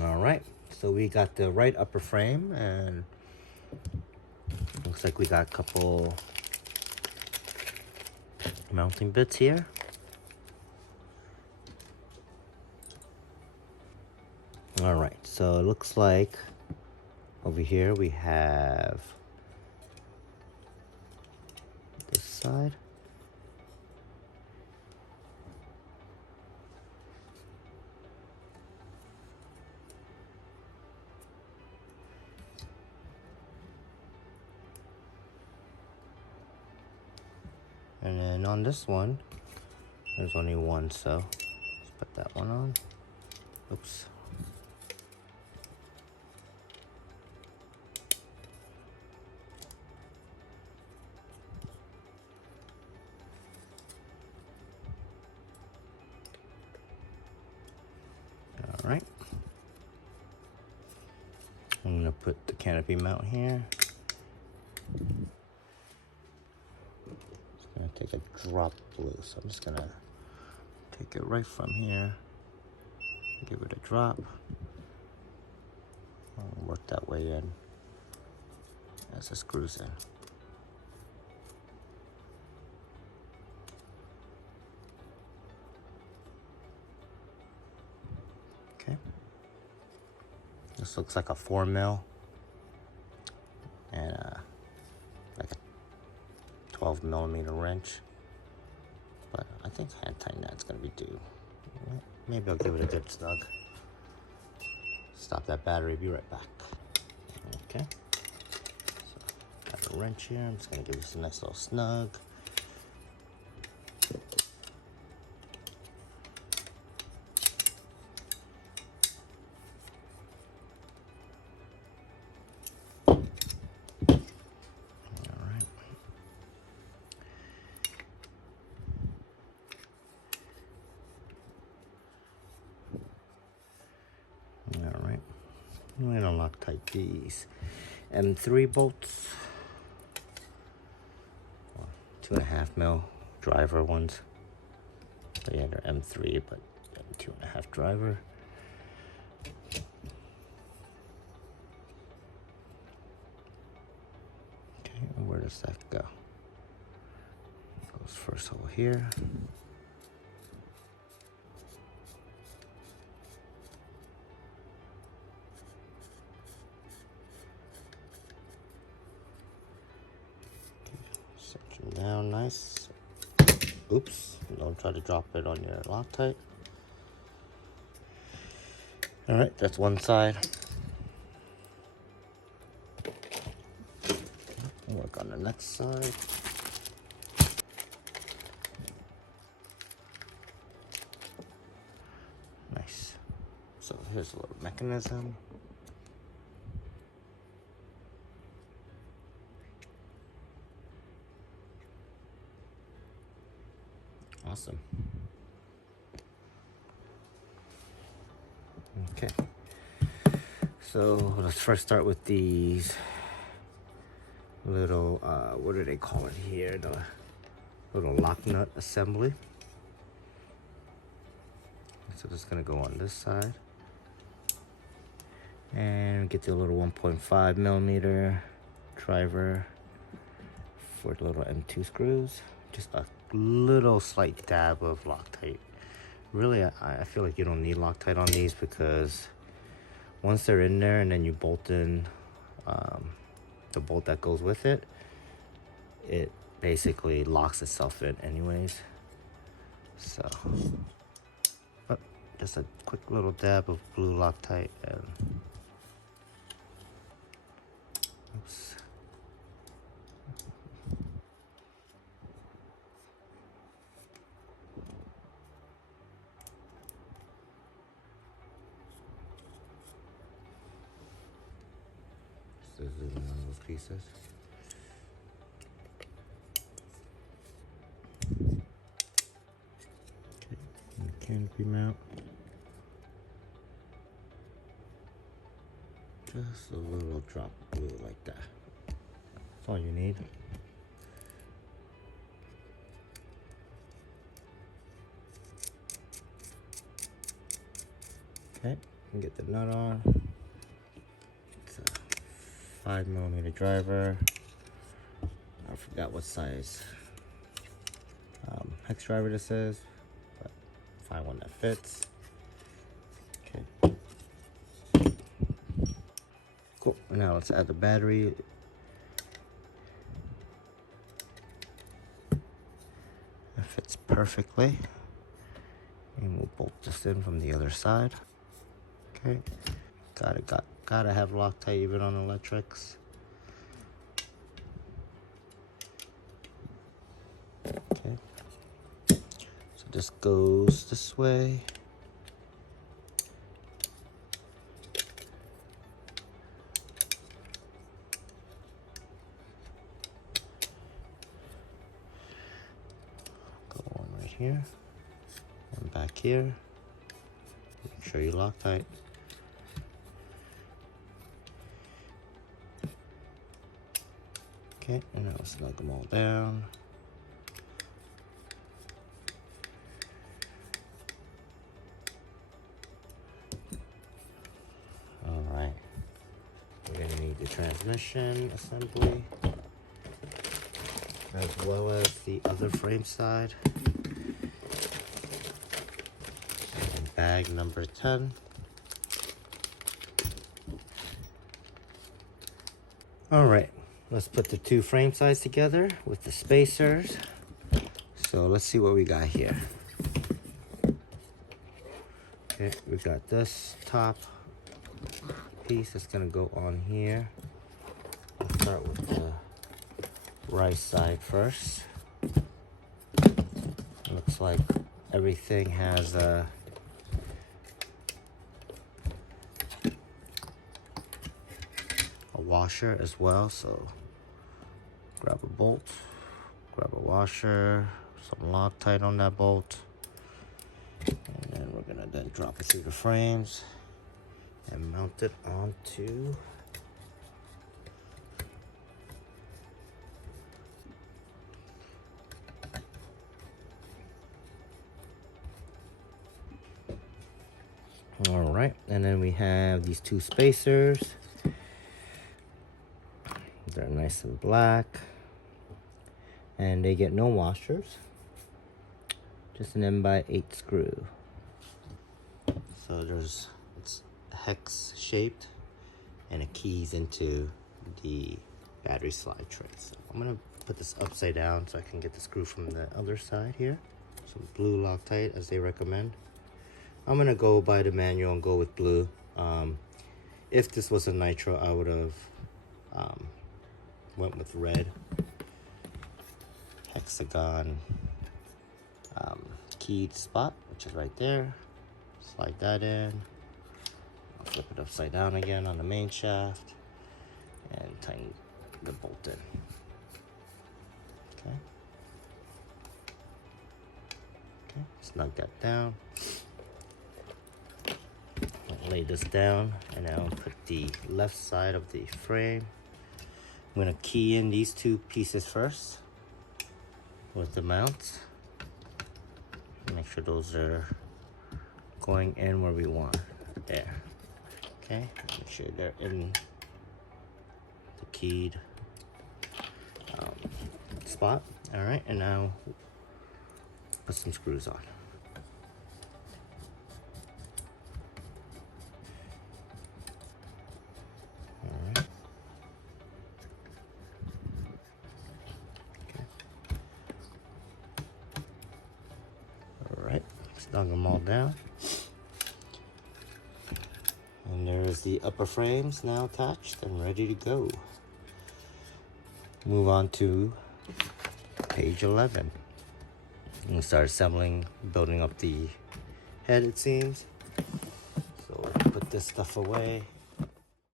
All right, so we got the right upper frame, and looks like we got a couple mounting bits here. All right, so it looks like over here we have this side. And then on this one, there's only one, so let's put that one on. Oops. All right. I'm gonna put the canopy mount here. Just gonna take a drop glue, so I'm just gonna take it right from here, give it a drop, and work that way in as it screws in. Okay. This looks like a 4mm and like a 12mm wrench, but I think hand tighten that's gonna be due. Maybe I'll give it a good snug. Stop that battery, be right back. Okay, so got a wrench here. I'm just gonna give this a nice little snug. Alright, I'm gonna Loctite these M3 bolts, 2.5mm driver ones. So yeah, they're M3, but 2.5 driver. Okay, and where does that go? It goes first over here. Section down nice. Oops, don't try to drop it on your Loctite. Alright, that's one side. Work on the next side. Nice. So here's a little mechanism. Awesome. Okay. So let's first start with these little, what do they call it here? The little lock nut assembly. So this is gonna go on this side. And get the little 1.5mm driver for the little M2 screws. Just a little slight dab of Loctite. Really, I feel like you don't need Loctite on these, because once they're in there and then you bolt in the bolt that goes with it, it basically locks itself in anyways. So, but just a quick little dab of blue Loctite and oops. This is one of those pieces. Okay, and the canopy mount. Just a little drop of glue like that. That's all you need. Okay, and get the nut on. It's a 5mm driver. I forgot what size hex driver this is, but find one that fits. Okay. Cool. Now let's add the battery. It fits perfectly. And we'll bolt this in from the other side. Okay. Gotta have Loctite even on electrics. Okay. So this goes this way. Go one right here. And back here. Make sure you Loctite. Okay, and now snug them all down. All right, we're gonna need the transmission assembly, as well as the other frame side. And bag number 10. All right. Let's put the two frame sides together with the spacers. So let's see what we got here. Okay, we got this top piece that's gonna go on here. Let's start with the right side first. Looks like everything has a washer as well, so grab a bolt, grab a washer, some Loctite on that bolt, and then we're gonna then drop it through the frames and mount it onto all right. And then we have these two spacers. They're nice and black, and they get no washers, just an M/8 screw. So it's hex shaped, and it keys into the battery slide tray. So I'm gonna put this upside down so I can get the screw from the other side here. Some blue Loctite as they recommend. I'm gonna go by the manual and go with blue. If this was a nitro, I would have went with red hexagon keyed spot, which is right there. Slide that in. I'll flip it upside down again on the main shaft and tighten the bolt in. Okay. Okay. Snug that down. I'll lay this down, and now put the left side of the frame. I'm going to key in these two pieces first with the mounts. Make sure those are going in where we want. There. Okay. Make sure they're in the keyed spot. All right. And now put some screws on. Snug them all down, and there's the upper frames now attached and ready to go. Move on to page 11 and start assembling, building up the head, it seems. So let's put this stuff away.